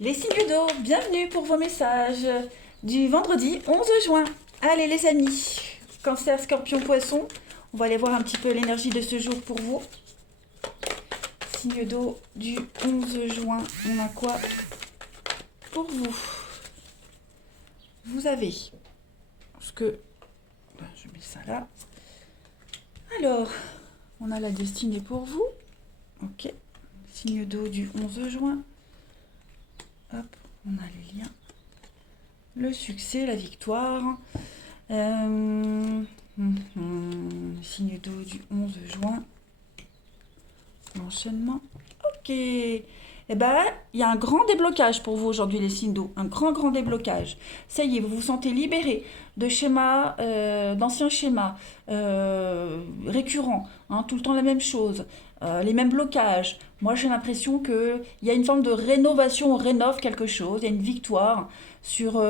Les signes d'eau, bienvenue pour vos messages du vendredi 11 juin. Allez les amis, Cancer, Scorpion, Poisson, on va aller voir un petit peu l'énergie de ce jour pour vous. Signe d'eau du 11 juin, on a quoi pour vous? Vous avez, parce que, je mets ça là. Alors, on a la destinée pour vous. Ok, signe d'eau du 11 juin. Hop, on a les liens. Le succès, la victoire. Signe d'eau du 11 juin. L'enchaînement. Ok. Eh ben, il y a un grand déblocage pour vous aujourd'hui, les signes d'eau. Un grand déblocage. Ça y est, vous vous sentez libéré de schémas, d'anciens schémas récurrents, hein, tout le temps la même chose, les mêmes blocages. Moi, j'ai l'impression qu'il y a une forme de rénovation, on rénove quelque chose, il y a une victoire sur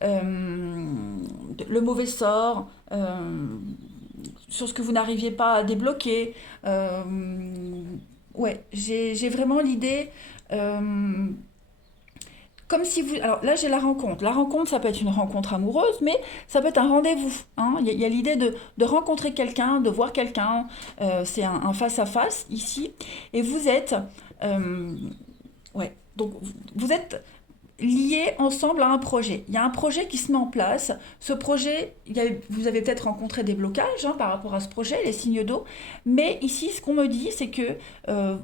le mauvais sort, sur ce que vous n'arriviez pas à débloquer. Ouais, j'ai vraiment l'idée, euh, comme si vous... Alors là, j'ai la rencontre. La rencontre, ça peut être une rencontre amoureuse, mais ça peut être un rendez-vous, hein. Il y a l'idée de rencontrer quelqu'un, de voir quelqu'un. C'est un face-à-face ici. Et vous êtes... euh, ouais, donc vous êtes liés ensemble à un projet. Il y a un projet qui se met en place. Ce projet, vous avez peut-être rencontré des blocages, hein, par rapport à ce projet, les signes d'eau. Mais ici, ce qu'on me dit, c'est que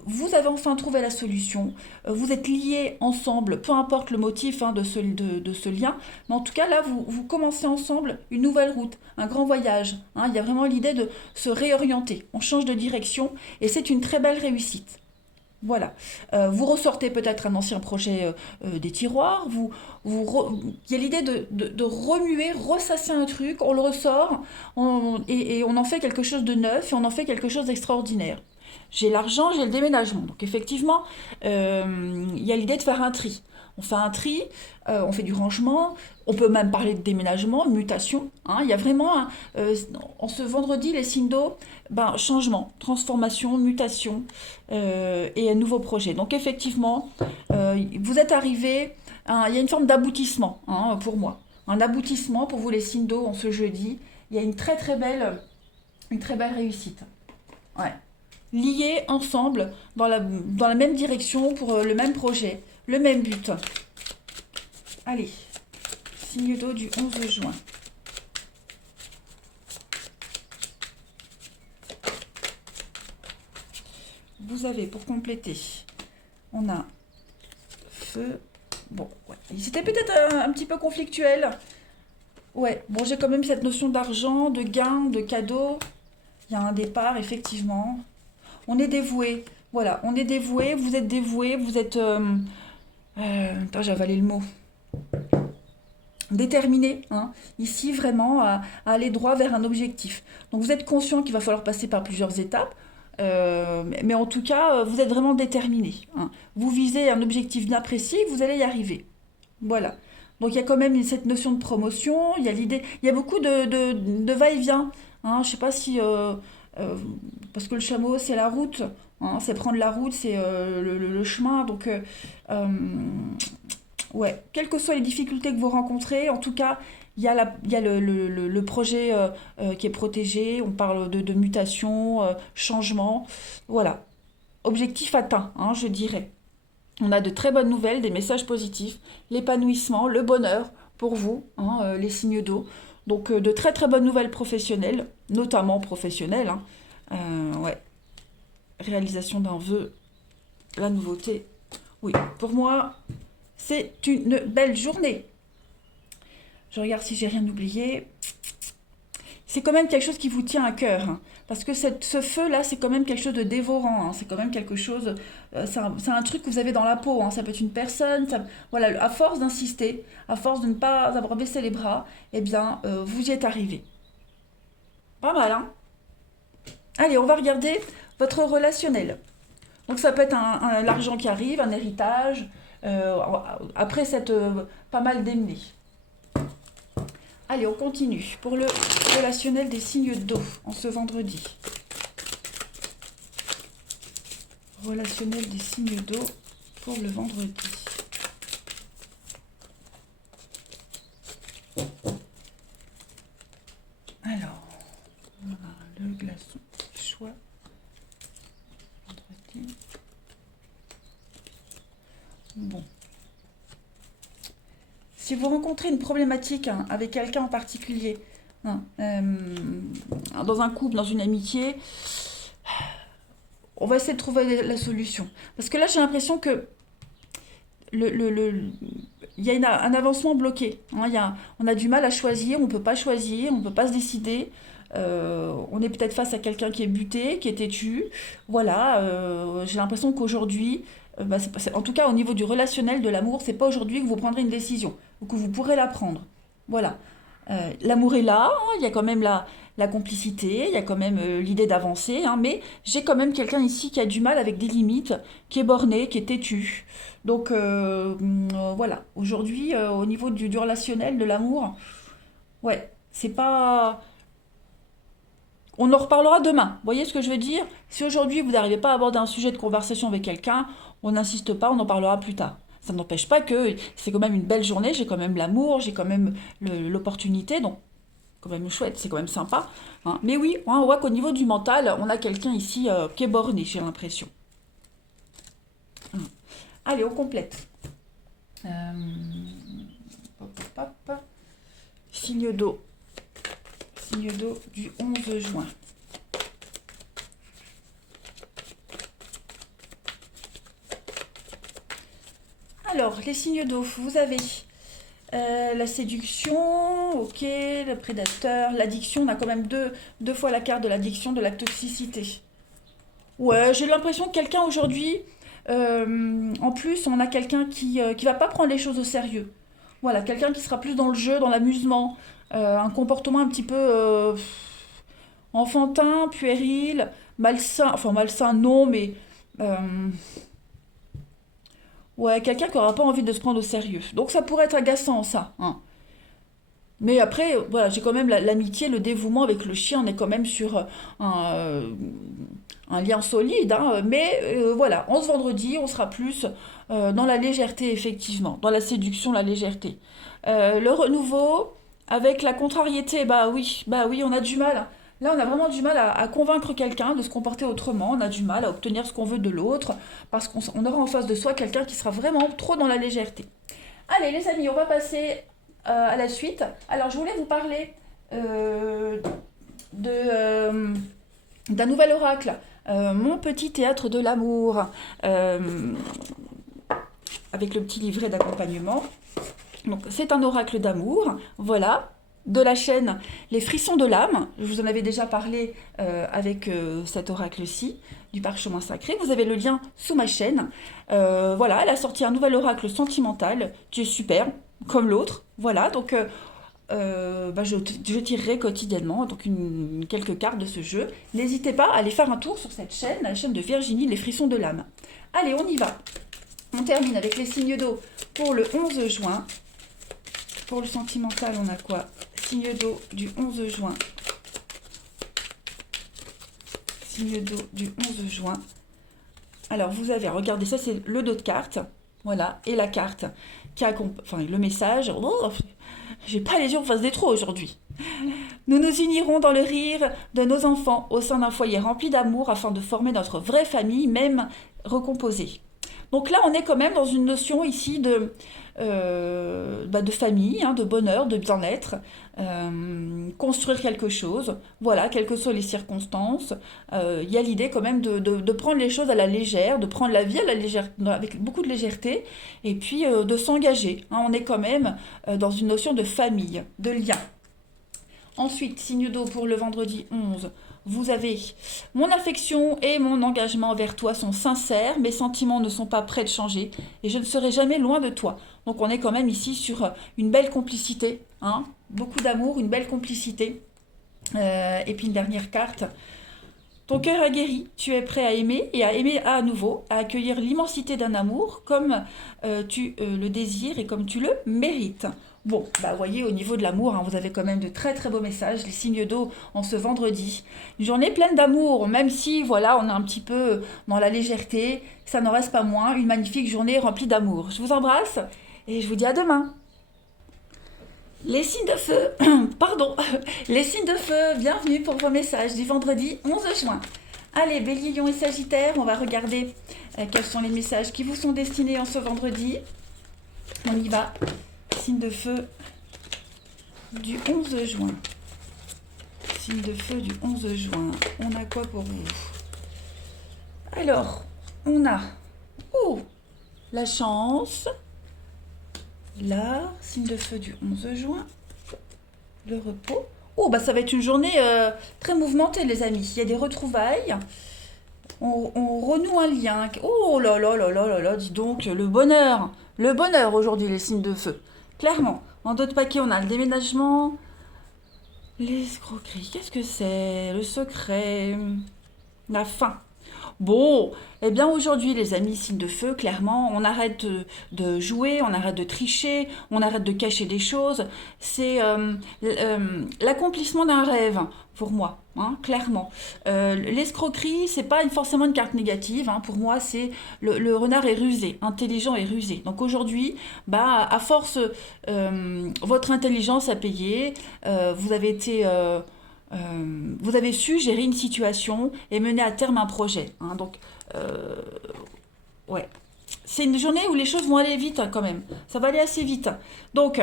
vous avez enfin trouvé la solution. Vous êtes liés ensemble, peu importe le motif, hein, de ce lien. Mais en tout cas, là, vous commencez ensemble une nouvelle route, un grand voyage, hein. Il y a vraiment l'idée de se réorienter. On change de direction et c'est une très belle réussite. Voilà. Vous ressortez peut-être un ancien projet des tiroirs. Il y a l'idée de remuer, ressasser un truc, on le ressort et on en fait quelque chose de neuf et on en fait quelque chose d'extraordinaire. J'ai l'argent, j'ai le déménagement. Donc effectivement, il y a l'idée de faire un tri. On fait un tri, on fait du rangement, on peut même parler de déménagement, mutation, hein. Il y a vraiment, en ce vendredi, les signes d'eau, ben, changement, transformation, mutation et un nouveau projet. Donc effectivement, vous êtes arrivé, il y a une forme d'aboutissement, hein, pour moi. Un aboutissement pour vous les signes d'eau en ce jeudi. Il y a une très belle réussite. Ouais. Liés ensemble dans la même direction pour le même projet, le même but. Allez, signe d'eau du 11 juin. Vous avez pour compléter, on a feu. Bon, ouais. C'était peut-être un petit peu conflictuel. Ouais, bon, j'ai quand même cette notion d'argent, de gain, de cadeau. Il y a un départ, effectivement. On est dévoué. Voilà, on est dévoué, vous êtes... attends, j'ai avalé le mot. Déterminé, hein, ici vraiment à aller droit vers un objectif. Donc vous êtes conscient qu'il va falloir passer par plusieurs étapes, mais en tout cas, vous êtes vraiment déterminé, hein. Vous visez un objectif bien précis, vous allez y arriver. Voilà. Donc il y a quand même cette notion de promotion, il y a l'idée, il y a beaucoup de va-et-vient, hein. Je sais pas si... euh, parce que le chameau, c'est la route, hein, c'est prendre la route, c'est le chemin. Donc, euh, ouais, quelles que soient les difficultés que vous rencontrez, en tout cas, il y a le projet qui est protégé, on parle de mutation, changement. Voilà, objectif atteint, hein, je dirais. On a de très bonnes nouvelles, des messages positifs, l'épanouissement, le bonheur pour vous, hein, les signes d'eau. Donc de très bonnes nouvelles professionnelles, notamment professionnelles, hein. Ouais, réalisation d'un vœu, la nouveauté. Oui, pour moi, c'est une belle journée. Je regarde si j'ai rien oublié. C'est quand même quelque chose qui vous tient à cœur, hein. Parce que ce feu-là, c'est quand même quelque chose de dévorant, hein. C'est quand même quelque chose... c'est un truc que vous avez dans la peau, hein. Ça peut être une personne. Voilà, à force d'insister, à force de ne pas avoir baissé les bras, eh bien, vous y êtes arrivé. Pas mal, hein? Allez, on va regarder votre relationnel. Donc ça peut être l'argent qui arrive, un héritage, euh, après cette pas mal démené. Allez, on continue pour le relationnel des signes d'eau en ce vendredi. Relationnel des signes d'eau pour le vendredi. Bon. Si vous rencontrez une problématique hein, avec quelqu'un en particulier, hein, dans un couple, dans une amitié, on va essayer de trouver la solution. Parce que là, j'ai l'impression que il y a un avancement bloqué. Hein, on a du mal à choisir, on ne peut pas choisir, on ne peut pas se décider. On est peut-être face à quelqu'un qui est buté, qui est têtu. Voilà, j'ai l'impression qu'aujourd'hui, bah, en tout cas au niveau du relationnel, de l'amour, c'est pas aujourd'hui que vous prendrez une décision ou que vous pourrez la prendre. Voilà. L'amour est là, hein, il y a quand même la complicité, il y a quand même l'idée d'avancer, hein, mais j'ai quand même quelqu'un ici qui a du mal avec des limites, qui est borné, qui est têtu. Donc voilà, aujourd'hui, au niveau du relationnel, de l'amour, ouais, c'est pas... On en reparlera demain. Vous voyez ce que je veux dire? Si aujourd'hui vous n'arrivez pas à aborder un sujet de conversation avec quelqu'un, on n'insiste pas, on en parlera plus tard. Ça n'empêche pas que c'est quand même une belle journée, j'ai quand même l'amour, j'ai quand même l'opportunité, donc quand même chouette, c'est quand même sympa. Hein. Mais oui, on voit qu'au niveau du mental, on a quelqu'un ici qui est borné, j'ai l'impression. Hum. Allez, on complète. Euh, hop, hop, hop. Signe d'eau. Signe d'eau du 11 juin. Alors, les signes d'eau, vous avez la séduction, ok, le prédateur, l'addiction, on a quand même deux fois la carte de l'addiction, de la toxicité. Ouais, j'ai l'impression que quelqu'un aujourd'hui, en plus, on a quelqu'un qui va pas prendre les choses au sérieux. Voilà, quelqu'un qui sera plus dans le jeu, dans l'amusement, un comportement un petit peu enfantin, puéril, malsain, enfin malsain non, mais euh, ouais, quelqu'un qui aura pas envie de se prendre au sérieux. Donc ça pourrait être agaçant ça. Hein. Mais après, voilà, j'ai quand même l'amitié, le dévouement avec le chien, on est quand même sur un, un lien solide. Hein, mais voilà, en ce vendredi, on sera plus dans la légèreté, effectivement, dans la séduction, la légèreté. Le renouveau, avec la contrariété, bah oui, on a du mal. Là, on a vraiment du mal à convaincre quelqu'un de se comporter autrement. On a du mal à obtenir ce qu'on veut de l'autre, parce qu'on aura en face de soi quelqu'un qui sera vraiment trop dans la légèreté. Allez, les amis, on va passer à la suite. Alors, je voulais vous parler de, d'un nouvel oracle, Mon petit théâtre de l'amour, avec le petit livret d'accompagnement. Donc, c'est un oracle d'amour, voilà, de la chaîne Les Frissons de l'âme. Je vous en avais déjà parlé avec cet oracle-ci, du parchemin sacré. Vous avez le lien sous ma chaîne. Voilà, elle a sorti un nouvel oracle sentimental qui est super, comme l'autre. Voilà, donc je tirerai quotidiennement donc quelques cartes de ce jeu. N'hésitez pas à aller faire un tour sur cette chaîne, la chaîne de Virginie, Les Frissons de l'âme. Allez, on y va. On termine avec les signes d'eau pour le 11 juin. Pour le sentimental, on a quoi? Signe d'eau du 11 juin. Signe d'eau du 11 juin. Alors, vous avez, regardez, ça c'est le dos de carte. Voilà, et la carte qui accompagne, enfin le message. Oh, j'ai pas les yeux en face des trous aujourd'hui. Nous nous unirons dans le rire de nos enfants au sein d'un foyer rempli d'amour afin de former notre vraie famille, même recomposée. Donc là, on est quand même dans une notion ici de famille, hein, de bonheur, de bien-être, construire quelque chose, voilà, quelles que soient les circonstances. Il y a l'idée quand même de prendre les choses à la légère, de prendre la vie à la légère, avec beaucoup de légèreté, et puis de s'engager. Hein, on est quand même dans une notion de famille, de lien. Ensuite, signe d'eau pour le vendredi 11. Vous avez mon affection et mon engagement envers toi sont sincères, mes sentiments ne sont pas prêts de changer et je ne serai jamais loin de toi. Donc on est quand même ici sur une belle complicité, hein, beaucoup d'amour, une belle complicité. Et puis une dernière carte. Ton cœur a guéri, tu es prêt à aimer à nouveau, à accueillir l'immensité d'un amour comme tu le désires et comme tu le mérites. Bon, bah voyez, au niveau de l'amour, hein, vous avez quand même de très très beaux messages, les signes d'eau en ce vendredi. Une journée pleine d'amour, même si, voilà, on est un petit peu dans la légèreté, ça n'en reste pas moins, une magnifique journée remplie d'amour. Je vous embrasse et je vous dis à demain. Les signes de feu, pardon, les signes de feu, bienvenue pour vos messages du vendredi 11 juin. Allez, Bélier, Lion et Sagittaire, on va regarder quels sont les messages qui vous sont destinés en ce vendredi. On y va. Signe de feu du 11 juin. Signe de feu du 11 juin. On a quoi pour vous? Alors, on a la chance. Là, signe de feu du 11 juin. Le repos. Bah ça va être une journée très mouvementée, les amis. Il y a des retrouvailles. On renoue un lien. Oh là là là là là là, dis donc, le bonheur. Le bonheur aujourd'hui, les signes de feu. Clairement. En d'autres paquets, on a le déménagement. L'escroquerie, qu'est-ce que c'est? Le secret. La fin. Bon, eh bien aujourd'hui les amis signes de feu, clairement, on arrête de jouer, on arrête de tricher, on arrête de cacher des choses. C'est l'accomplissement d'un rêve pour moi, hein, clairement. L'escroquerie, c'est pas forcément une carte négative, hein, pour moi c'est le renard est rusé, intelligent et rusé. Donc aujourd'hui, bah à force, votre intelligence a payé, vous avez été vous avez su gérer une situation et mener à terme un projet, hein. Donc, ouais. C'est une journée où les choses vont aller vite, hein, quand même. Ça va aller assez vite. Donc,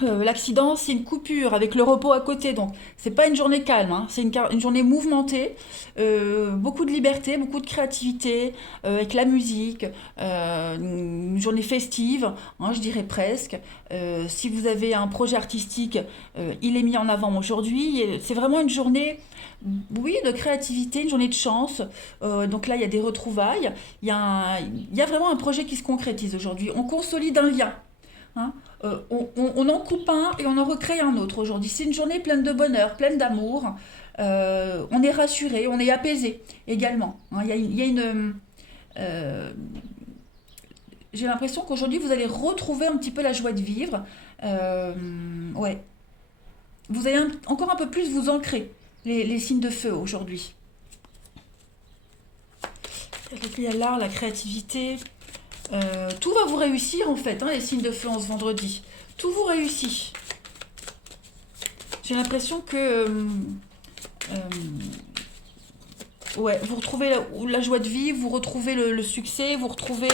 l'accident, c'est une coupure avec le repos à côté. Donc, c'est pas une journée calme, hein. C'est une journée mouvementée. Beaucoup de liberté, beaucoup de créativité, avec la musique. Une journée festive, hein, je dirais presque. Si vous avez un projet artistique, il est mis en avant aujourd'hui. C'est vraiment une journée, oui, de créativité, une journée de chance. Donc là, il y a des retrouvailles. Il y a vraiment un projet qui se concrétise aujourd'hui. On consolide un lien, hein. On en coupe un et on en recrée un autre aujourd'hui. C'est une journée pleine de bonheur, pleine d'amour. On est rassuré, on est apaisé également, hein. Il y a une, euh, j'ai l'impression qu'aujourd'hui vous allez retrouver un petit peu la joie de vivre. Euh, ouais, vous allez encore un peu plus vous ancrer les signes de feu aujourd'hui. Et puis il y a l'art, la créativité. Tout va vous réussir en fait, hein, les signes de feu en ce vendredi. Tout vous réussit. J'ai l'impression que ouais, vous retrouvez la joie de vivre, vous retrouvez le succès, vous retrouvez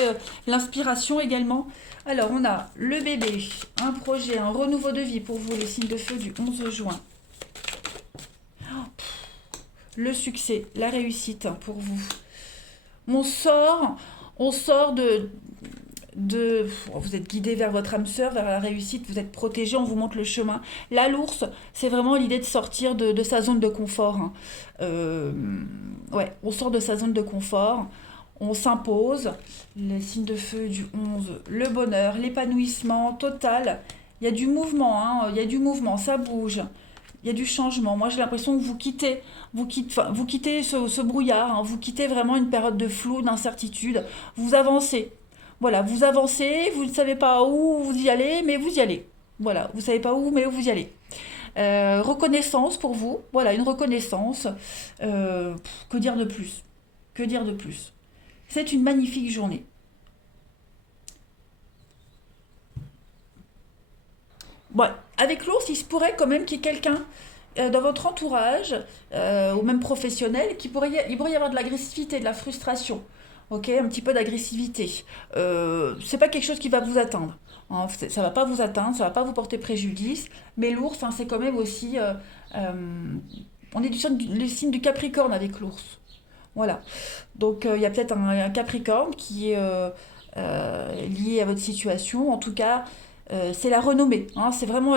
l'inspiration également. Alors on a le bébé, un projet, un renouveau de vie pour vous, les signes de feu du 11 juin. Le succès, la réussite, hein, pour vous. On sort, on sort vous êtes guidé vers votre âme sœur, vers la réussite, vous êtes protégé, on vous montre le chemin. Là, l'ours, c'est vraiment l'idée de sortir de sa zone de confort, hein. Euh, ouais, on sort de sa zone de confort, on s'impose. Le signe de feu du 11, le bonheur, l'épanouissement total. Il y a du mouvement, hein, il y a du mouvement, ça bouge. Il y a du changement. Moi, j'ai l'impression que vous quittez ce brouillard, hein, vous quittez vraiment une période de flou, d'incertitude. Vous avancez. Voilà, vous avancez, vous ne savez pas où vous y allez, mais vous y allez. Voilà, vous ne savez pas où, mais vous y allez. Reconnaissance pour vous. Voilà, une reconnaissance. Que dire de plus? Que dire de plus? C'est une magnifique journée. Bon, avec l'ours, il se pourrait quand même qu'il y ait quelqu'un dans votre entourage, ou même professionnel, il pourrait y avoir de l'agressivité, de la frustration. Ok, un petit peu d'agressivité. C'est pas quelque chose qui va vous atteindre, hein. Ça va pas vous atteindre, ça va pas vous porter préjudice. Mais l'ours, hein, c'est quand même aussi. On est le signe du Capricorne avec l'ours. Voilà. Donc il y a peut-être un Capricorne qui est lié à votre situation. En tout cas, c'est la renommée, hein. C'est vraiment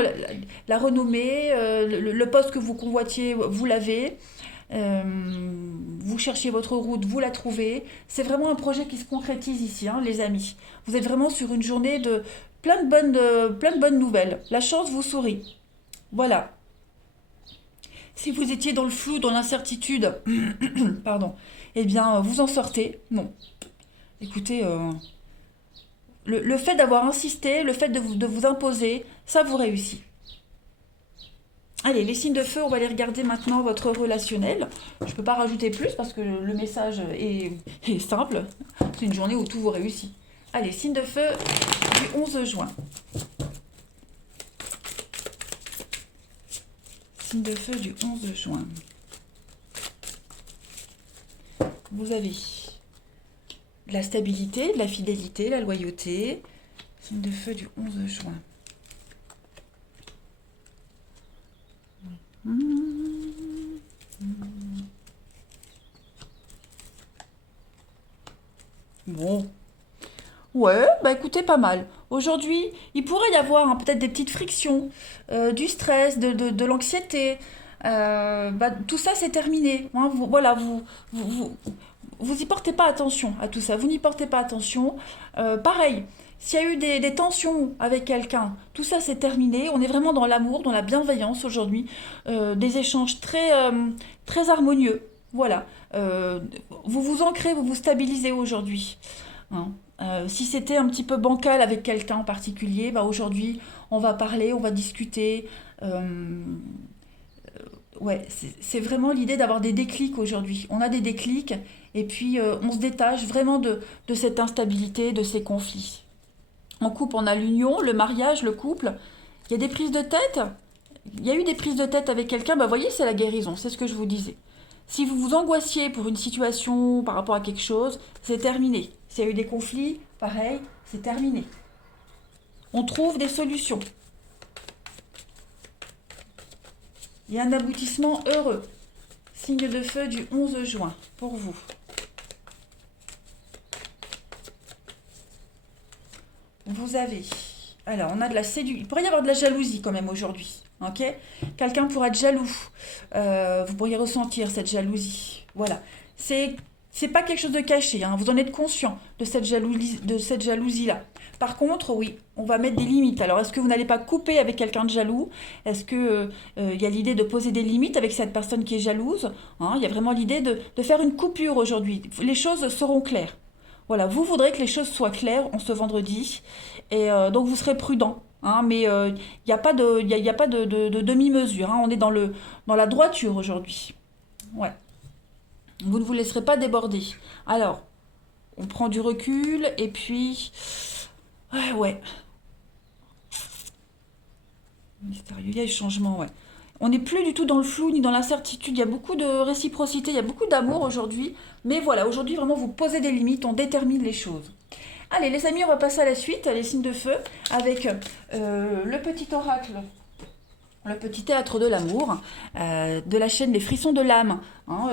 la renommée, le poste que vous convoitiez, vous l'avez. Euh, vous cherchez votre route, vous la trouvez. C'est vraiment un projet qui se concrétise ici, hein, les amis. Vous êtes vraiment sur une journée de plein de bonnes nouvelles. La chance vous sourit. Voilà. Si vous étiez dans le flou, dans l'incertitude, pardon, eh bien, vous en sortez. Non. Écoutez, le fait d'avoir insisté, le fait de vous imposer, ça vous réussit. Allez, les signes de feu, on va aller regarder maintenant votre relationnel. Je ne peux pas rajouter plus parce que le message est simple. C'est une journée où tout vous réussit. Allez, signe de feu du 11 juin. Signe de feu du 11 juin. vous avez de la stabilité, de la fidélité, la loyauté. Signe de feu du 11 juin. Bon. Ouais, bah écoutez, pas mal. Aujourd'hui, il pourrait y avoir hein, peut-être des petites frictions, du stress, de l'anxiété. Bah, tout ça, c'est terminé. Hein. Voilà, vous, vous, vous y portez pas attention à tout ça. Vous n'y portez pas attention. Pareil, s'il y a eu des tensions avec quelqu'un, tout ça, c'est terminé. On est vraiment dans l'amour, dans la bienveillance aujourd'hui. Des échanges très harmonieux. Voilà. Vous vous ancrez, vous vous stabilisez aujourd'hui. Hein. Si c'était un petit peu bancal avec quelqu'un en particulier, bah aujourd'hui, on va parler, on va discuter. Euh, ouais, c'est vraiment l'idée d'avoir des déclics aujourd'hui. On a des déclics et puis on se détache vraiment de cette instabilité, de ces conflits. En couple, on a l'union, le mariage, le couple. Il y a des prises de tête. Il y a eu des prises de tête avec quelqu'un, bah voyez, c'est la guérison, c'est ce que je vous disais. Si vous vous angoissiez pour une situation par rapport à quelque chose, c'est terminé. S'il y a eu des conflits, pareil, c'est terminé. On trouve des solutions. Il y a un aboutissement heureux. Signe de feu du 11 juin pour vous. Vous avez. Alors, on a de la séduction. Il pourrait y avoir de la jalousie quand même aujourd'hui. Ok. Quelqu'un pourrait être jaloux. Vous pourriez ressentir cette jalousie. Voilà. C'est pas quelque chose de caché. Hein. Vous en êtes conscient de cette jalousie-là. Par contre, oui, on va mettre des limites. Alors, est-ce que vous n'allez pas couper avec quelqu'un de jaloux? Est-ce que il y a l'idée de poser des limites avec cette personne qui est jalouse? Hein, il y a vraiment l'idée de faire une coupure aujourd'hui. Les choses seront claires. Voilà, vous voudrez que les choses soient claires en ce vendredi. Et donc, vous serez prudent. Hein, mais il n'y a pas y a pas de demi-mesure. Hein, on est dans la droiture aujourd'hui. Ouais. Vous ne vous laisserez pas déborder. Alors, on prend du recul et puis... ouais. Mystérieux, il y a du changement, ouais. On n'est plus du tout dans le flou ni dans l'incertitude. Il y a beaucoup de réciprocité, il y a beaucoup d'amour aujourd'hui. Mais voilà, aujourd'hui, vraiment, vous posez des limites, on détermine les choses. Allez, les amis, on va passer à la suite, les signes de feu, avec le petit oracle, le petit théâtre de l'amour, de la chaîne Les Frissons de l'âme. Hein,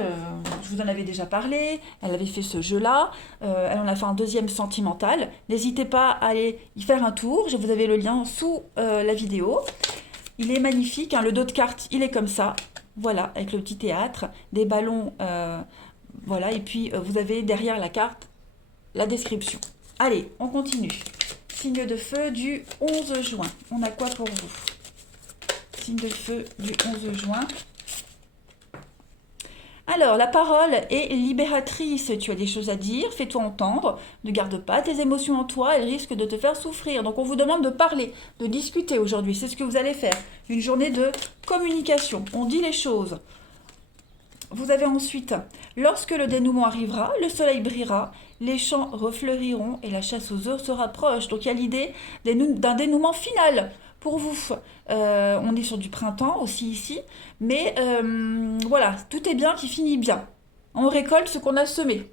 je vous en avais déjà parlé, elle avait fait ce jeu-là, elle en a fait un deuxième sentimental. N'hésitez pas à aller y faire un tour, vous avez le lien sous la vidéo. Il est magnifique, hein, le dos de carte, il est comme ça, voilà, avec le petit théâtre, des ballons, voilà, et puis vous avez derrière la carte la description. Allez, on continue. Signe de feu du 11 juin. On a quoi pour vous? Signe de feu du 11 juin. Alors, la parole est libératrice. Tu as des choses à dire, fais-toi entendre. Ne garde pas tes émotions en toi, elles risquent de te faire souffrir. Donc, on vous demande de parler, de discuter aujourd'hui. C'est ce que vous allez faire. Une journée de communication. On dit les choses. Vous avez ensuite, lorsque le dénouement arrivera, le soleil brillera, les champs refleuriront et la chasse aux œufs se rapproche. Donc il y a l'idée d'un dénouement final pour vous. On est sur du printemps aussi ici, mais voilà, tout est bien qui finit bien. On récolte ce qu'on a semé.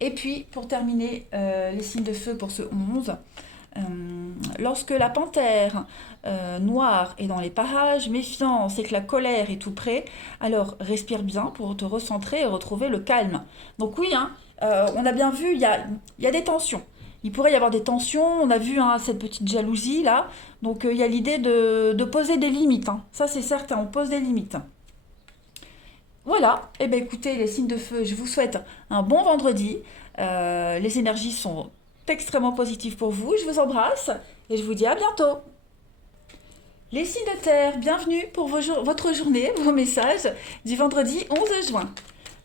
Et puis, pour terminer, les signes de feu pour ce 11. Lorsque la panthère noire est dans les parages, méfiant, c'est que la colère est tout près, alors respire bien pour te recentrer et retrouver le calme. Donc oui, hein, on a bien vu, il y a des tensions. Il pourrait y avoir des tensions, on a vu hein, cette petite jalousie là, donc il y a l'idée de poser des limites. Hein. Ça c'est certain, on pose des limites. Voilà, et bien écoutez les signes de feu, je vous souhaite un bon vendredi. Les énergies sont extrêmement positives pour vous, je vous embrasse et je vous dis à bientôt. Les signes de terre, bienvenue pour votre journée, vos messages du vendredi 11 juin.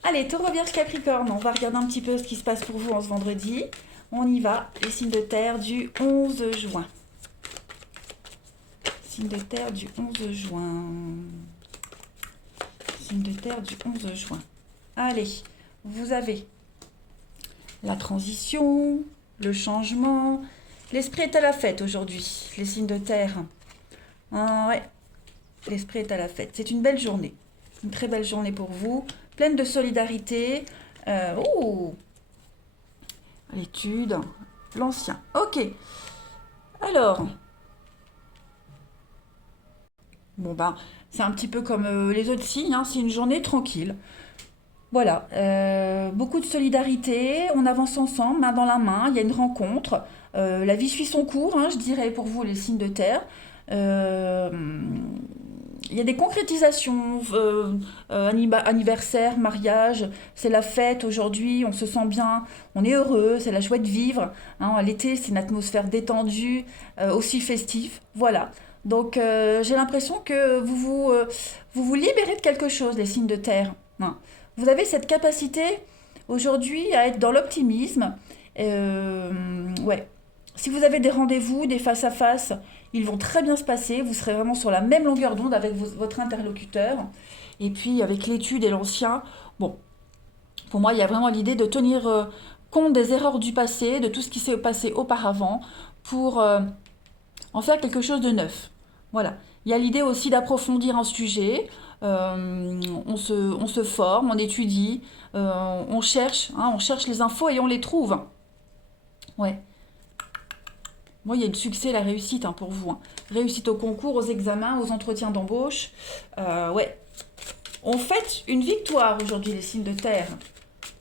Allez, Taureau, Vierge, Capricorne, on va regarder un petit peu ce qui se passe pour vous en ce vendredi. On y va, les signes de terre du 11 juin. Signe de terre du 11 juin. Signe de terre du 11 juin. Allez, vous avez la transition, le changement. L'esprit est à la fête aujourd'hui, les signes de terre. Ah ouais, l'esprit est à la fête. C'est une belle journée, une très belle journée pour vous, pleine de solidarité. Oh, l'étude, l'ancien. Ok. Alors, bon ben, c'est un petit peu comme les autres signes, hein, c'est une journée tranquille. Voilà, beaucoup de solidarité, on avance ensemble, main dans la main, il y a une rencontre. La vie suit son cours, hein, je dirais pour vous les signes de terre. Euh, il y a des concrétisations, anniversaire, mariage, c'est la fête aujourd'hui, on se sent bien, on est heureux, c'est la joie de vivre. Hein, l'été, c'est une atmosphère détendue, aussi festive. Voilà. Donc j'ai l'impression que vous vous libérez de quelque chose, les signes de terre. Hein. Vous avez cette capacité aujourd'hui à être dans l'optimisme. Ouais. Si vous avez des rendez-vous, des face-à-face, ils vont très bien se passer. Vous serez vraiment sur la même longueur d'onde avec votre interlocuteur. Et puis avec l'étude et l'ancien, bon, pour moi, il y a vraiment l'idée de tenir compte des erreurs du passé, de tout ce qui s'est passé auparavant, pour en faire quelque chose de neuf. Voilà. Il y a l'idée aussi d'approfondir un sujet. On se forme, on étudie, on cherche les infos et on les trouve. Ouais. Moi, il y a le succès et la réussite hein, pour vous. Hein. Réussite au concours, aux examens, aux entretiens d'embauche. Ouais. On fête une victoire aujourd'hui, les signes de terre.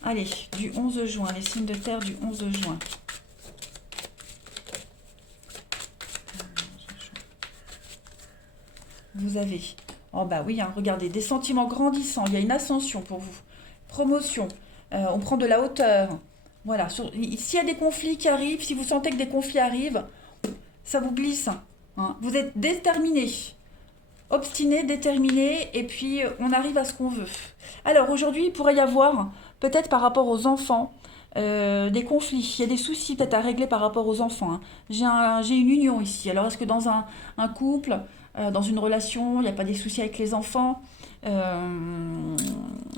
Allez, du 11 juin, les signes de terre du 11 juin. Vous avez, oh bah oui, hein, regardez, des sentiments grandissants, il y a une ascension pour vous. Promotion, on prend de la hauteur. Voilà, s'il y a des conflits qui arrivent, si vous sentez que des conflits arrivent, ça vous glisse. Hein. Vous êtes déterminé, obstiné, déterminé, et puis on arrive à ce qu'on veut. Alors aujourd'hui, il pourrait y avoir, peut-être par rapport aux enfants, des conflits. Il y a des soucis peut-être à régler par rapport aux enfants. Hein. J'ai une union ici. Alors est-ce que dans un couple, dans une relation, il n'y a pas des soucis avec les enfants?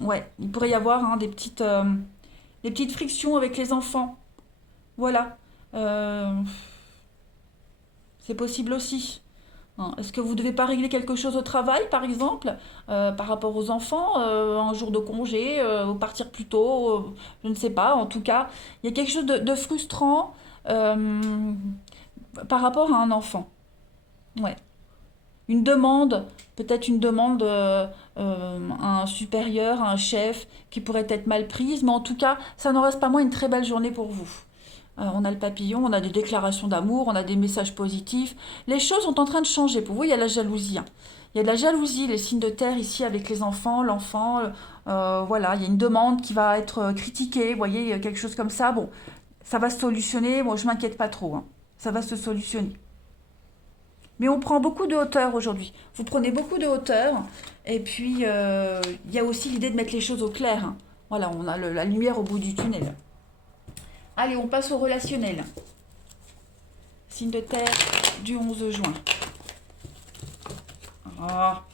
Ouais, il pourrait y avoir hein, des petites frictions avec les enfants. Voilà. Euh, c'est possible aussi. Hein. Est-ce que vous ne devez pas régler quelque chose au travail, par exemple, par rapport aux enfants, un jour de congé, ou partir plus tôt, je ne sais pas. En tout cas, il y a quelque chose de frustrant par rapport à un enfant. Ouais. Une demande, peut-être une demande à un supérieur, à un chef, qui pourrait être mal prise, mais en tout cas, ça n'en reste pas moins une très belle journée pour vous. On a le papillon, on a des déclarations d'amour, on a des messages positifs. Les choses sont en train de changer. Pour vous, il y a la jalousie. Hein. Il y a de la jalousie, les signes de terre ici avec les enfants, l'enfant. Voilà, il y a une demande qui va être critiquée. Vous voyez, quelque chose comme ça. Bon, ça va se solutionner. Moi, je m'inquiète pas trop. Hein. Ça va se solutionner. Mais on prend beaucoup de hauteur aujourd'hui. Vous prenez beaucoup de hauteur. Et puis, il y a aussi l'idée de mettre les choses au clair. Hein. Voilà, on a la lumière au bout du tunnel. Allez, on passe au relationnel. Signe de terre du 11 juin. Ah,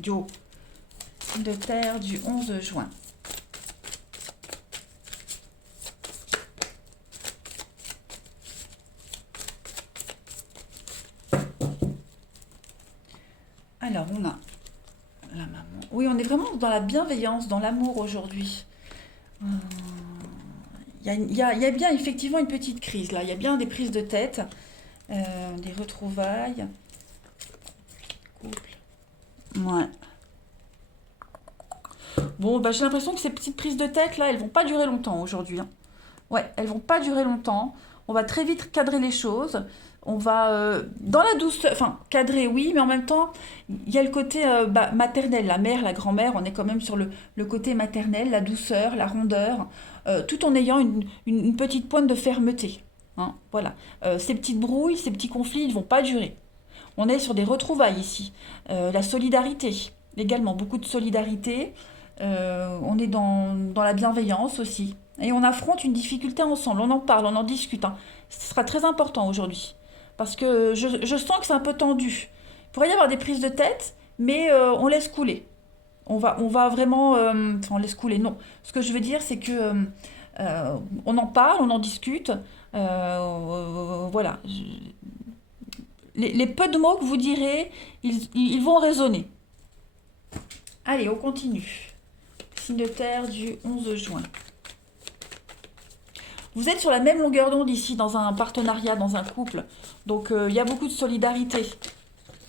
Joe. Signe de terre du 11 juin. Alors, on a la maman. Oui, on est vraiment dans la bienveillance, dans l'amour aujourd'hui. Il y a bien effectivement une petite crise là. Il y a bien des prises de tête, des retrouvailles. Couple. Ouais. Bon, bah, j'ai l'impression que ces petites prises de tête là, elles vont pas durer longtemps aujourd'hui. Hein. Ouais, elles vont pas durer longtemps. On va très vite cadrer les choses. On va dans la douceur, enfin cadrer oui, mais en même temps, il y a le côté maternel, la mère, la grand-mère, on est quand même sur le côté maternel, la douceur, la rondeur, tout en ayant une petite pointe de fermeté. Hein, voilà. Ces petites brouilles, ces petits conflits, ils ne vont pas durer. On est sur des retrouvailles ici. La solidarité, également, beaucoup de solidarité. On est dans la bienveillance aussi. Et on affronte une difficulté ensemble. On en parle, on en discute. Hein. Ce sera très important aujourd'hui. Parce que je sens que c'est un peu tendu. Il pourrait y avoir des prises de tête, mais on laisse couler. On va vraiment... Enfin, on laisse couler, non. Ce que je veux dire, c'est que on en parle, on en discute. Voilà. Les peu de mots que vous direz, ils vont résonner. Allez, on continue. Signe de terre du 11 juin. Vous êtes sur la même longueur d'onde ici, dans un partenariat, dans un couple. Donc, il y a beaucoup de solidarité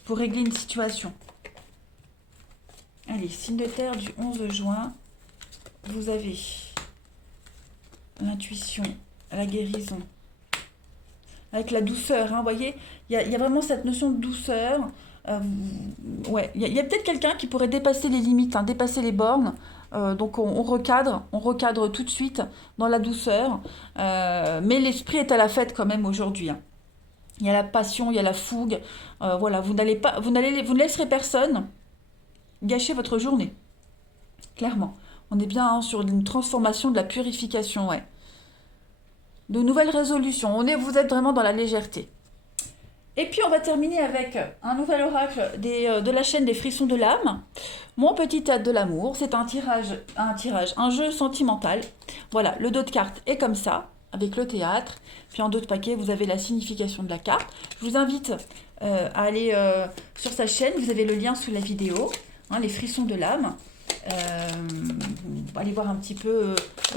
pour régler une situation. Allez, signe de terre du 11 juin. Vous avez l'intuition, la guérison. Avec la douceur, hein, vous voyez, il y a vraiment cette notion de douceur. Ouais, il y a peut-être quelqu'un qui pourrait dépasser les limites, hein, dépasser les bornes. Donc on recadre tout de suite dans la douceur. Mais l'esprit est à la fête quand même aujourd'hui, hein. Il y a la passion, il y a la fougue. Voilà, vous ne laisserez personne gâcher votre journée. Clairement. On est bien, hein, sur une transformation de la purification, ouais. De nouvelles résolutions. Vous êtes vraiment dans la légèreté. Et puis on va terminer avec un nouvel oracle de la chaîne des frissons de l'âme. Mon petit théâtre de l'amour, c'est un jeu sentimental. Voilà, le dos de carte est comme ça, avec le théâtre. Puis en dos de paquet, vous avez la signification de la carte. Je vous invite à aller sur sa chaîne, vous avez le lien sous la vidéo, hein, les frissons de l'âme. Allez voir un petit peu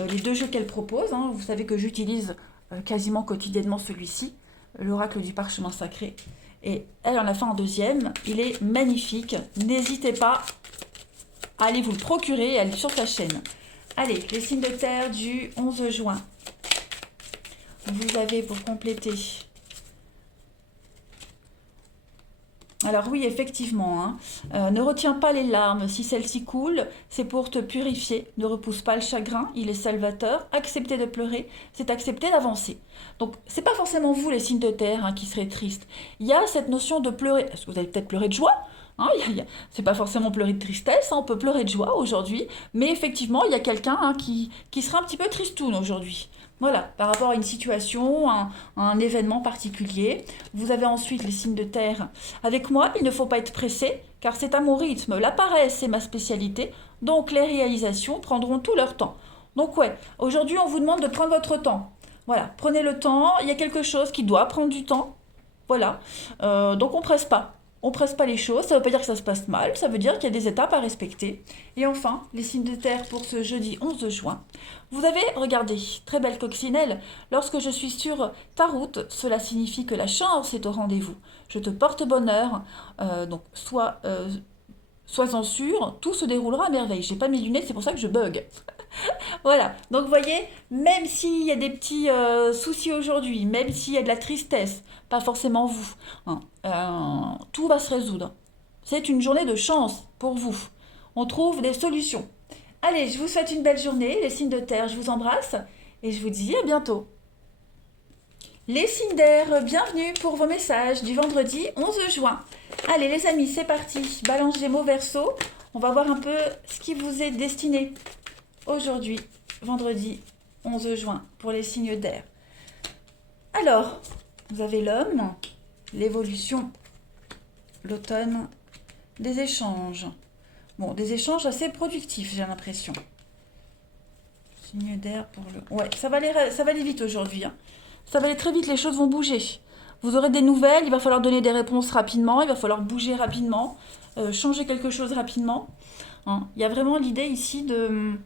les deux jeux qu'elle propose, hein. Vous savez que j'utilise quasiment quotidiennement celui-ci, l'oracle du parchemin sacré. Et elle en a fait un deuxième. Il est magnifique. N'hésitez pas à aller vous le procurer et aller sur sa chaîne. Allez, les signes de terre du 11 juin. Vous avez pour compléter. Alors oui, effectivement, hein. Ne retiens pas les larmes. Si celles-ci coulent, c'est pour te purifier. Ne repousse pas le chagrin, il est salvateur. Accepter de pleurer, c'est accepter d'avancer. Donc, c'est pas forcément vous, les signes de terre, hein, qui serez tristes. Il y a cette notion de pleurer. Est-ce que vous allez peut-être pleurer de joie, hein? C'est pas forcément pleurer de tristesse, hein, on peut pleurer de joie aujourd'hui. Mais effectivement, il y a quelqu'un, hein, qui sera un petit peu tristoun aujourd'hui. Voilà, par rapport à une situation, un événement particulier. Vous avez ensuite les signes de terre. Avec moi, il ne faut pas être pressé, car c'est à mon rythme. La paresse, c'est ma spécialité, donc les réalisations prendront tout leur temps. Donc ouais, aujourd'hui, on vous demande de prendre votre temps. Voilà, prenez le temps, il y a quelque chose qui doit prendre du temps. Voilà, donc on presse pas. On presse pas les choses, ça ne veut pas dire que ça se passe mal, ça veut dire qu'il y a des étapes à respecter. Et enfin, les signes de terre pour ce jeudi 11 juin. Vous avez, regardez, très belle coccinelle, lorsque je suis sur ta route, cela signifie que la chance est au rendez-vous. Je te porte bonheur, donc sois-en sûr, tout se déroulera à merveille. J'ai pas mes lunettes, c'est pour ça que je bug. Voilà, donc vous voyez, même s'il y a des petits soucis aujourd'hui, même s'il y a de la tristesse, pas forcément vous, hein, tout va se résoudre. C'est une journée de chance pour vous. On trouve des solutions. Allez, je vous souhaite une belle journée, les signes de terre, je vous embrasse et je vous dis à bientôt. Les signes d'air, bienvenue pour vos messages du vendredi 11 juin. Allez les amis, c'est parti. Balance Gémeaux Verseau, on va voir un peu ce qui vous est destiné aujourd'hui, vendredi 11 juin, pour les signes d'air. Alors, vous avez l'homme, l'évolution, l'automne, des échanges. Bon, des échanges assez productifs, j'ai l'impression. Signe d'air pour le... Ouais, ça va aller vite aujourd'hui, hein. Ça va aller très vite, les choses vont bouger. Vous aurez des nouvelles, il va falloir donner des réponses rapidement, il va falloir bouger rapidement, changer quelque chose rapidement, hein. Il y a vraiment l'idée ici de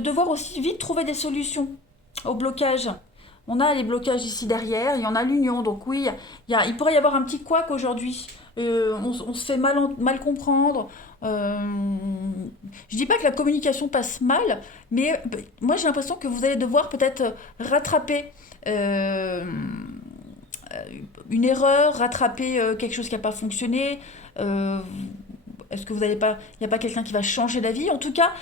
devoir aussi vite trouver des solutions au blocage. On a les blocages ici derrière, il y en a l'union, donc oui, il pourrait y avoir un petit couac aujourd'hui. On se fait mal comprendre. Je dis pas que la communication passe mal, mais moi j'ai l'impression que vous allez devoir peut-être rattraper une erreur, rattraper quelque chose qui n'a pas fonctionné. Est-ce que vous n'allez pas, il n'y a pas quelqu'un qui va changer d'avis? En tout cas,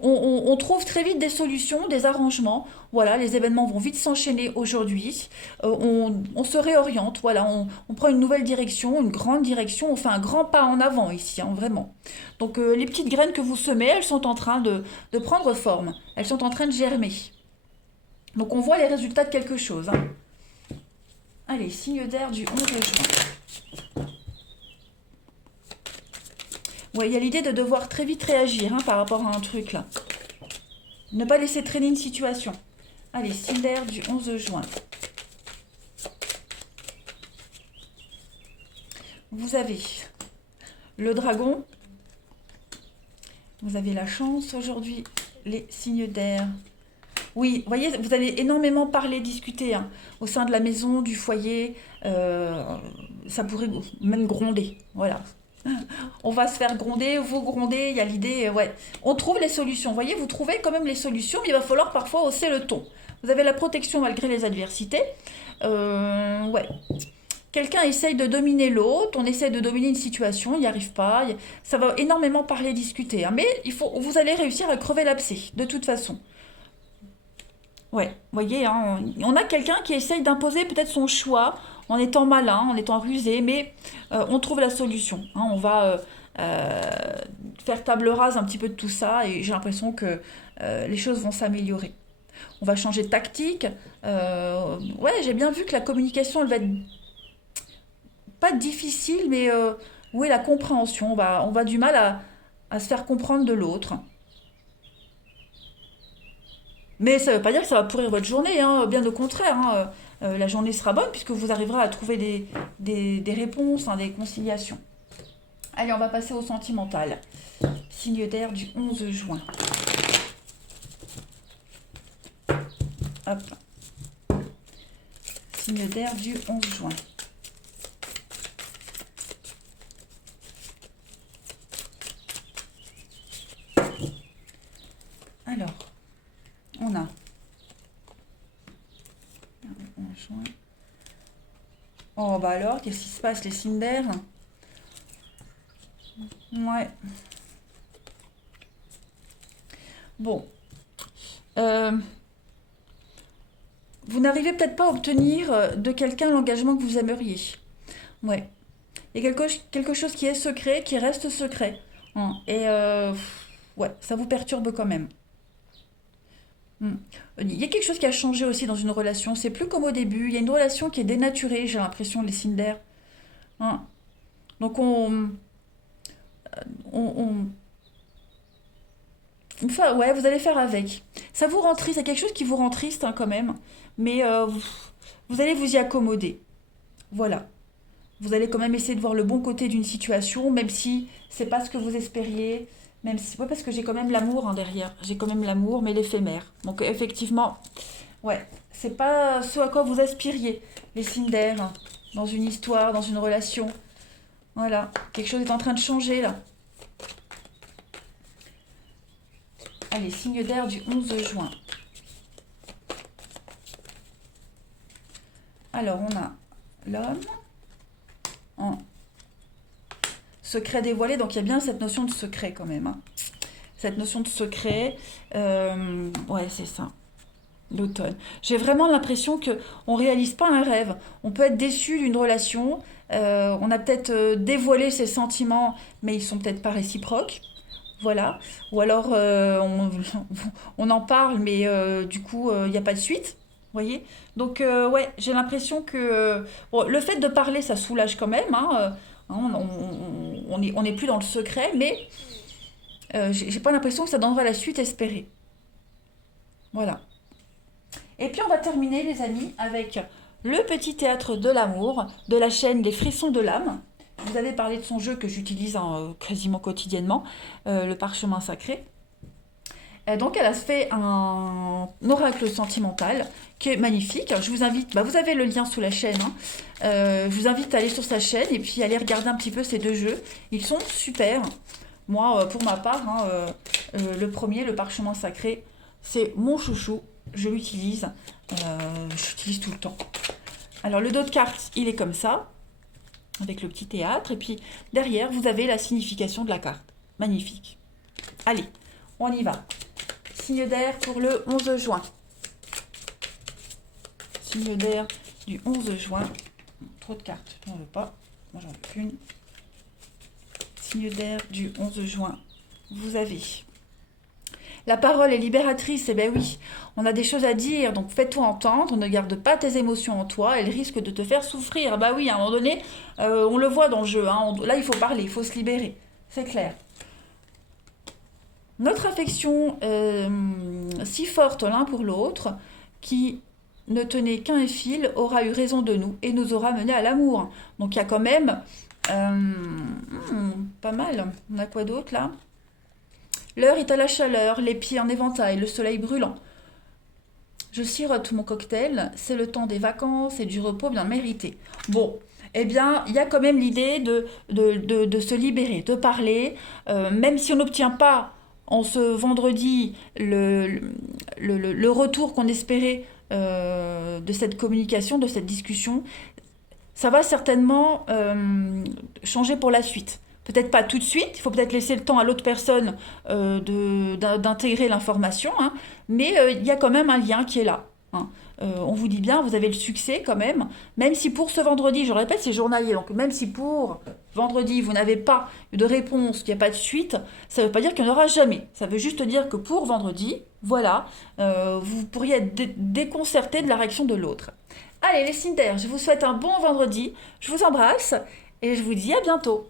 on trouve très vite des solutions, des arrangements. Voilà, les événements vont vite s'enchaîner aujourd'hui. On se réoriente, voilà, on prend une nouvelle direction, une grande direction, on fait un grand pas en avant ici, hein, vraiment. Donc les petites graines que vous semez, elles sont en train de prendre forme, elles sont en train de germer. Donc on voit les résultats de quelque chose, hein. Allez, signe d'air du 11 juin. Ouais, il y a l'idée de devoir très vite réagir, hein, par rapport à un truc là. Ne pas laisser traîner une situation. Allez, signe d'air du 11 juin. Vous avez le dragon, Vous avez la chance aujourd'hui, les signes d'air. Oui, vous voyez, vous allez énormément parler, discuter hein, au sein de la maison, du foyer. euh, Ça pourrait même gronder. Voilà. On va se faire gronder, vous gronder. Il y a l'idée, ouais. On trouve les solutions. Vous voyez, vous trouvez quand même les solutions, mais il va falloir parfois hausser le ton. Vous avez la protection malgré les adversités. Ouais. Quelqu'un essaye de dominer l'autre, on essaye de dominer une situation, il n'y arrive pas. Ça va énormément parler, discuter. Hein, mais vous allez réussir à crever l'abcès, de toute façon. Ouais, vous voyez, hein, on a quelqu'un qui essaye d'imposer peut-être son choix en étant malin, en étant rusé, mais on trouve la solution. Hein, on va euh, faire table rase un petit peu de tout ça et j'ai l'impression que les choses vont s'améliorer. On va changer de tactique. Ouais, j'ai bien vu que la communication, elle va être pas difficile, mais oui, la compréhension. On va du mal à se faire comprendre de l'autre. Mais ça ne veut pas dire que ça va pourrir votre journée, hein, bien au contraire. Hein, la journée sera bonne puisque vous arriverez à trouver des réponses, hein, des conciliations. Allez, on va passer au sentimental. Signe d'air du 11 juin. Hop. Signe d'air du 11 juin. Alors, on a 11 juin. Oh, bah alors, qu'est-ce qui se passe, les signes d'air? Ouais. Bon. Euh, Vous n'arrivez peut-être pas à obtenir de quelqu'un l'engagement que vous aimeriez. Ouais. Il y a quelque chose qui est secret, qui reste secret. Hein. Et ouais, ça vous perturbe quand même. Hmm. Il y a quelque chose qui a changé aussi dans une relation. C'est plus comme au début. Il y a une relation qui est dénaturée, j'ai l'impression, les signes d'air. Hein. Donc on, enfin, ouais, vous allez faire avec. Ça vous rend triste, il y a quelque chose qui vous rend triste hein, quand même. Mais vous allez vous y accommoder. Voilà. Vous allez quand même essayer de voir le bon côté d'une situation, même si c'est pas ce que vous espériez, même si, ouais, parce que j'ai quand même l'amour hein, derrière. J'ai quand même l'amour, mais l'éphémère. Donc effectivement, ouais, c'est pas ce à quoi vous aspiriez, les signes d'air, hein, dans une histoire, dans une relation. Voilà, quelque chose est en train de changer là. Allez, signe d'air du 11 juin. Alors on a l'homme en secret dévoilé, donc il y a bien cette notion de secret quand même. Hein. Cette notion de secret, ouais, c'est ça. L'automne. J'ai vraiment l'impression que on réalise pas un rêve. On peut être déçu d'une relation. On a peut-être dévoilé ses sentiments, mais ils sont peut-être pas réciproques. Voilà. Ou alors on en parle, mais du coup il n'y a pas de suite. Vous voyez. Donc ouais, j'ai l'impression que bon, le fait de parler, ça soulage quand même. Hein, on est plus dans le secret, mais j'ai pas l'impression que ça donnera la suite espérée. Voilà. Et puis on va terminer, les amis, avec le petit théâtre de l'amour de la chaîne Les Frissons de l'âme. Je vous avais parlé de son jeu que j'utilise quasiment quotidiennement, le parchemin sacré. Donc elle a fait un oracle sentimental qui est magnifique. Je vous invite, bah, vous avez le lien sous la chaîne. Hein. Je vous invite à aller sur sa chaîne et puis aller regarder un petit peu ces deux jeux. Ils sont super. Moi, pour ma part, hein, le premier, le parchemin sacré, c'est mon chouchou. Je l'utilise. J'utilise tout le temps. Alors le dos de carte, il est comme ça, avec le petit théâtre. Et puis derrière, vous avez la signification de la carte. Magnifique. Allez, on y va. Signe d'air pour le 11 juin. Signe d'air du 11 juin. Trop de cartes, j'en veux pas. Moi, j'en veux qu'une. Signe d'air du 11 juin. Vous avez. La parole est libératrice, eh bien oui, on a des choses à dire, donc fais-toi entendre, ne garde pas tes émotions en toi, elles risquent de te faire souffrir. Bah oui, à un moment donné, on le voit dans le jeu, hein, là il faut parler, il faut se libérer, c'est clair. Notre affection si forte l'un pour l'autre, qui ne tenait qu'un fil, aura eu raison de nous et nous aura mené à l'amour. Donc il y a quand même pas mal. On a quoi d'autre là? L'heure est à la chaleur, les pieds en éventail, le soleil brûlant. Je sirote mon cocktail, c'est le temps des vacances et du repos bien mérité. Bon, eh bien, il y a quand même l'idée de se libérer, de parler, même si on n'obtient pas en ce vendredi le retour qu'on espérait de cette communication, de cette discussion, ça va certainement changer pour la suite. Peut-être pas tout de suite, il faut peut-être laisser le temps à l'autre personne d'intégrer l'information, hein, mais il y a quand même un lien qui est là. Hein. On vous dit bien, vous avez le succès quand même si pour ce vendredi, je le répète, c'est journalier, donc même si pour vendredi, vous n'avez pas de réponse, qu'il n'y a pas de suite, ça ne veut pas dire qu'il n'y en aura jamais. Ça veut juste dire que pour vendredi, voilà, vous pourriez être déconcerté de la réaction de l'autre. Allez les signes d'air, je vous souhaite un bon vendredi, je vous embrasse et je vous dis à bientôt.